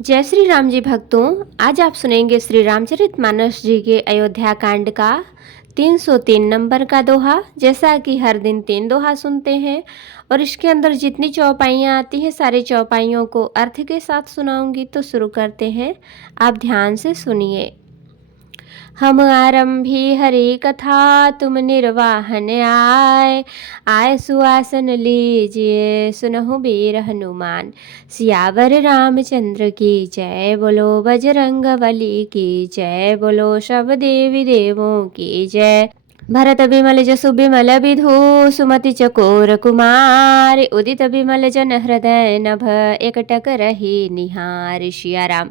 जय श्री राम जी भक्तों। आज आप सुनेंगे श्री रामचरितमानस जी के अयोध्या कांड का 303 नंबर का दोहा। जैसा कि हर दिन 3 दोहा सुनते हैं और इसके अंदर जितनी चौपाइयाँ आती हैं सारी चौपाइयों को अर्थ के साथ सुनाऊंगी। तो शुरू करते हैं, आप ध्यान से सुनिए। हम आरंभी हरि कथा तुम निर्वाहन आए, आए सुआसन लीजिए सुनहु वीर हनुमान। सियावर रामचंद्र की जय, बोलो बजरंग बली की जय, बोलो सब देवी देवों की जय। भरत बिमल जसु बिमल विधु, सुमति चकोर कुमार। उदित बिमल जन हृदय नभ, एकटक रही निहार। सिया राम।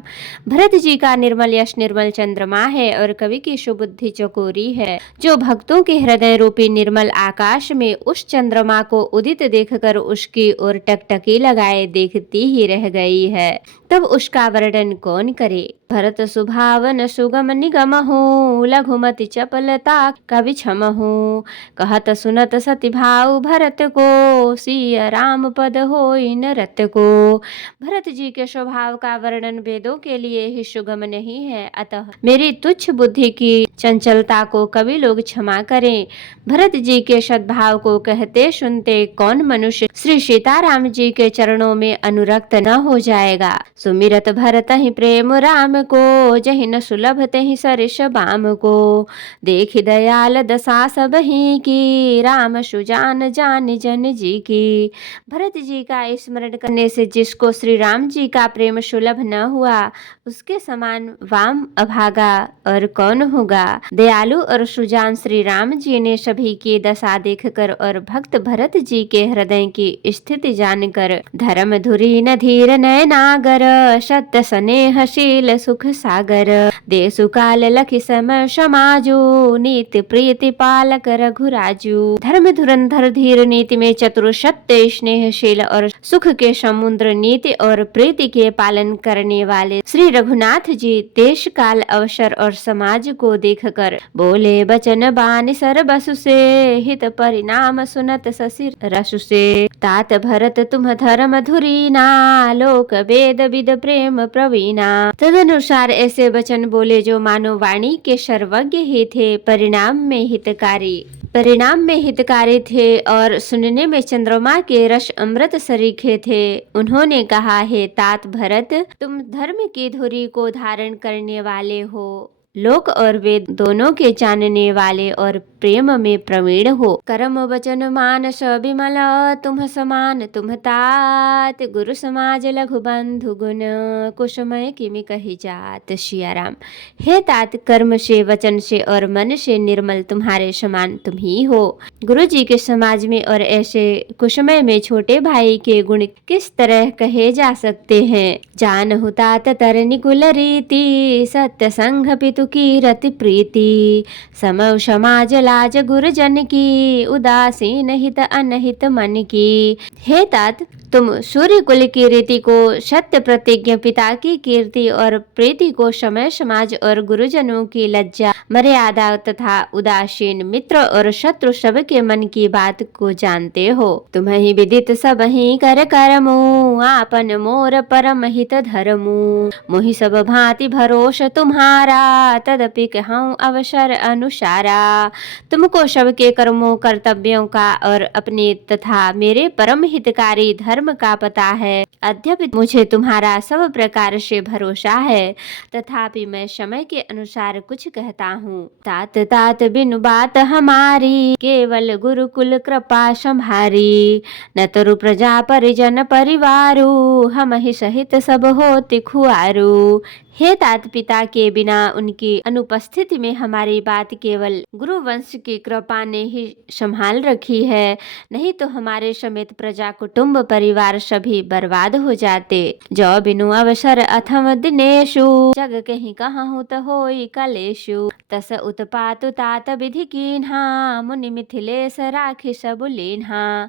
भरत जी का निर्मल यश निर्मल चंद्रमा है और कवि की सुबुद्धि चकोरी है, जो भक्तों के हृदय रूपी निर्मल आकाश में उस चंद्रमा को उदित देखकर उसकी ओर टकटकी लगाए देखती ही रह गई है। तब उसका वर्णन कौन करे। भरत सुभावन सुगम निगम हूँ, लघुमति चपलता कवि क्षम हूँ। कहत सुनत सति भाव भरत को, सिया राम पद होई न रत को। भरत जी के स्वभाव का वर्णन वेदों के लिए ही सुगम नहीं है, अतः मेरी तुच्छ बुद्धि की चंचलता को कवि लोग क्षमा करें। भरत जी के सद्भाव को कहते सुनते कौन मनुष्य श्री सीताराम जी के चरणों में अनुरक्त न हो जाएगा। सुमिरत भरत ही प्रेम राम को, जहि न सुलभ तहि सरिष बाम को। देख दयाल दशा सब ही की, राम सुजान जान जन जी की। भरत जी का स्मरण करने से जिसको श्री राम जी का प्रेम सुलभ न हुआ, उसके समान वाम अभागा और कौन होगा। दयालु और सुजान श्री राम जी ने सभी की दशा देखकर और भक्त भरत जी के हृदय की स्थिति जानकर, धर्म धुरी न धीर नयनागर, सत्य स्नेहशील सुख सागर। देशु काल लखि समय समाजु, नीति प्रीति पालक रघुराजु। धर्म धुरंधर धीर नीति में चतुर, सत्य स्नेहशील और सुख के समुद्र नीति और प्रीति के पालन करने वाले श्री रघुनाथ जी देश काल अवसर और समाज को देखकर बोले बचन बानी सर बसु से, हित परिणाम सुनत शशि रसु से। तात भरत तुम धर्म धुरीना, लोक वेद विद प्रेम प्रवीणा। तदनुसार ऐसे वचन बोले जो मानो वाणी के सर्वज्ञ ही थे, परिणाम में हितकारी थे और सुनने में चंद्रमा के रस अमृत सरीखे थे। उन्होंने कहा, हे तात भरत, तुम धर्म की धुरी को धारण करने वाले हो, लोक और वेद दोनों के जानने वाले और प्रेम में प्रवीण हो। कर्म वचन मानस विमल, तुम समान तुम तात। गुरु समाज लघु बंधु गुण, कुसुमय किमि कही जात। सिया राम। हे तात, कर्म से वचन से और मन से निर्मल तुम्हारे समान तुम ही हो। गुरु जी के समाज में और ऐसे कुसुमय में छोटे भाई के गुण किस तरह कहे जा सकते हैं। जानहु तात तरनि कुल रीति, सत्य संघ पितु की रति प्रीति। समौ समाज लाज गुरुजन की, उदासीन हित अनहित मन की। हे तात, तुम सूर्य कुल की रीति को, सत्य प्रतिज्ञ पिता की कीर्ति और प्रीति को, समय समाज और गुरुजनों की लज्जा मर्यादा तथा उदासीन मित्र और शत्रु सब के मन की बात को जानते हो। तुम ही विदित सब ही कर करमु, आपन मोर परम हित धरमु। मोहि सब भांति भरोस तुम्हारा, तदपि कहूँ अवसर अनुसारा। तुमको सबके कर्मों कर्तव्यों का और अपने तथा मेरे परम हितकारी धर्म का पता है। अद्यपि मुझे तुम्हारा सब प्रकार से भरोसा है, तथापि मैं समय के अनुसार कुछ कहता हूँ। तात तात बिनु बात हमारी, केवल गुरुकुल कृपा संभारी। न तरु प्रजा परिजन परिवारु, हम ही सहित सब होति खुआरू। हे तात, पिता के बिना उनकी अनुपस्थिति में हमारी बात केवल गुरु वंश की कृपा ने ही संभाल रखी है, नहीं तो हमारे समेत प्रजा कुटुंब परिवार सभी बर्बाद हो जाते। जो बिनु अवसर अथम दिनेशु, जग कहीं कहूँ तो होई कलेशु। तस उत्पातु तात विधि कीन्हा, मुनि मिथिलेश राखि सब लीन्हा।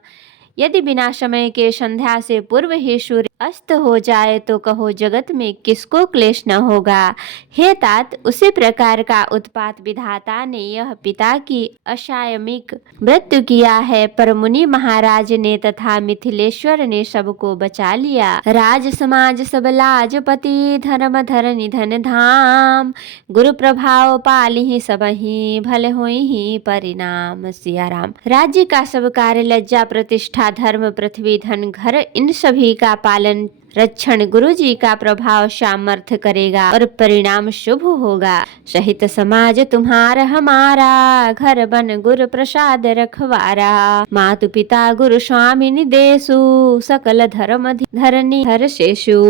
यदि बिना समय के संध्या से पूर्व ही सूर्य अस्त हो जाए तो कहो जगत में किसको क्लेश न होगा। हे तात, उसी प्रकार का उत्पात विधाता ने यह पिता की असामयिक मृत्यु किया है, पर मुनि महाराज ने तथा मिथिलेश्वर ने सबको बचा लिया। राज समाज सब लाजपति, धर्म धरनि धन धाम, गुरु प्रभाव पालिहि सबहि, भले होइहि परिणाम। सिया राम। राज्य का सब कार्य, लज्जा प्रतिष्ठा, धर्म, पृथ्वी, धन, घर, इन सभी का पालन रक्षण गुरु जी का प्रभाव सामर्थ्य करेगा और परिणाम शुभ होगा। सहित समाज तुम्हारा हमारा, घर बन गुरु प्रसाद रखवारा। मातु पिता गुरु स्वामी देशु, सकल धर्म धरनी हर शेषु।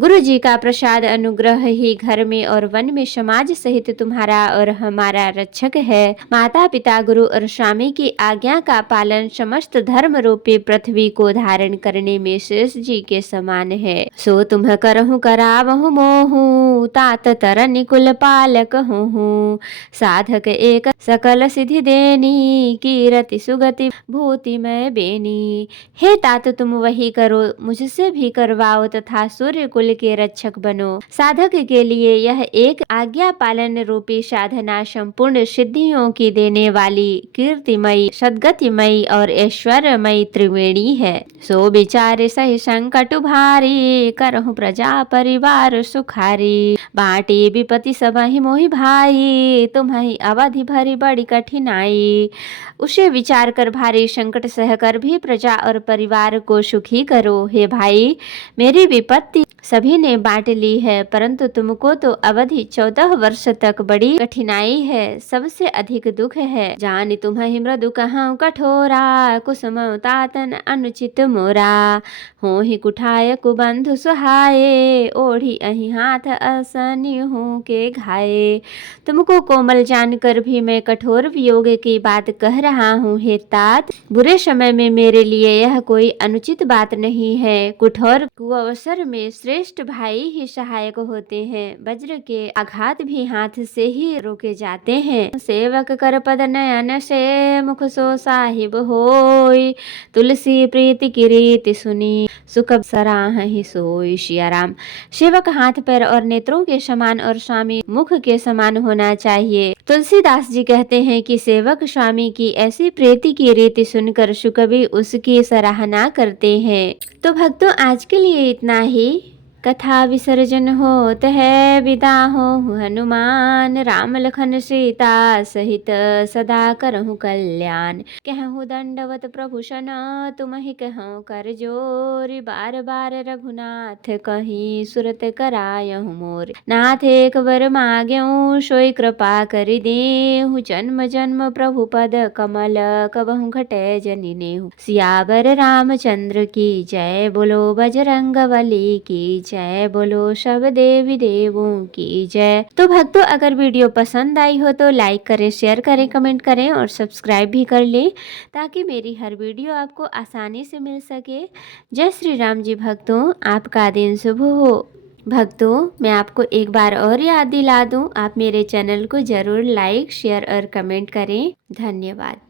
गुरु जी का प्रसाद अनुग्रह ही घर में और वन में समाज सहित तुम्हारा और हमारा रक्षक है। माता पिता गुरु और स्वामी की आज्ञा का पालन समस्त धर्म रूपी पृथ्वी को धारण करने में शेष जी के समान है। सो तुम करहु करावहु मोहु, तात तरनि कुल पालक हूँ। साधक एक सकल सिद्धि देनी, कीरति सुगति भूति मैं बेनी। हे तात, तुम वही करो, मुझसे भी करवाओ तथा सूर्य कुल के रक्षक बनो। साधक के लिए यह एक आज्ञा पालन रूपी साधना संपूर्ण सिद्धियों की देने वाली, कीर्तिमयी, सद्गतिमयी और ऐश्वर्यमयी त्रिवेणी है। सो विचारे सही संकट भारी, करहु प्रजा परिवार सुखारी। बाटी विपति सबहि मोहि भाई, तुम्हि अवधि भरी बड़ी कठिनाई। उसे विचार कर भारी संकट सहकर भी प्रजा और परिवार को सुखी करो। हे भाई, मेरी विपत्ति सभी ने बांट ली है, परंतु तुमको तो अवधि 14 वर्ष तक बड़ी कठिनाई है, सबसे अधिक दुख है। जानि तुम्हि मृदु कहऊँ कठोरा, कुसुम तातन अनुचित मोरा। हो ही कुठाय कुबंधु सुहाए, ओढ़ी अहि हाथ असनि हूँ के घाये। तुमको कोमल जानकर भी मैं कठोर वियोग की बात कह रहा हूँ। हे तात, बुरे समय में मेरे लिए यह कोई अनुचित बात नहीं है। कठोर कुअवसर में श्रेष्ठ भाई ही सहायक होते हैं। वज्र के आघात भी हाथ से ही रोके जाते हैं। सेवक कर पद नयन से, मुख सो साहिब होय। तुलसी प्रीति की रीति सुनी, सुख सराहि सोई। सिया राम। सेवक हाथ पैर और नेत्रों के समान और स्वामी मुख के समान होना चाहिए। तुलसीदास जी कहते हैं कि सेवक स्वामी की ऐसी प्रीति की रीति सुनकर सुकवि उसकी सराहना करते हैं। तो भक्तों, आज के लिए इतना ही। कथा विसर्जन होत है, विदा हो हनुमान। राम लखन सीता सहित सदा करहु कल्याण। कहूँ दंडवत प्रभु सन, तुम्हि कहूँ कर जोर। बार बार रघुनाथ कहीं, सुरत करायहु मोर। नाथ एक बर माग्यऊ, सोई कृपा करि देहु। जन्म जन्म प्रभु पद कमल, कबहु घटै जनि नेहु। सियावर रामचंद्र की जय, बोलो बजरंगबली की जय, बोलो सब देवी देवों की जय। तो भक्तों, अगर वीडियो पसंद आई हो तो लाइक करें, शेयर करें, कमेंट करें और सब्सक्राइब भी कर लें, ताकि मेरी हर वीडियो आपको आसानी से मिल सके। जय श्री राम जी। भक्तों, आपका दिन शुभ हो। भक्तों, मैं आपको एक बार और याद दिला दूं, आप मेरे चैनल को जरूर लाइक, शेयर और कमेंट करें। धन्यवाद।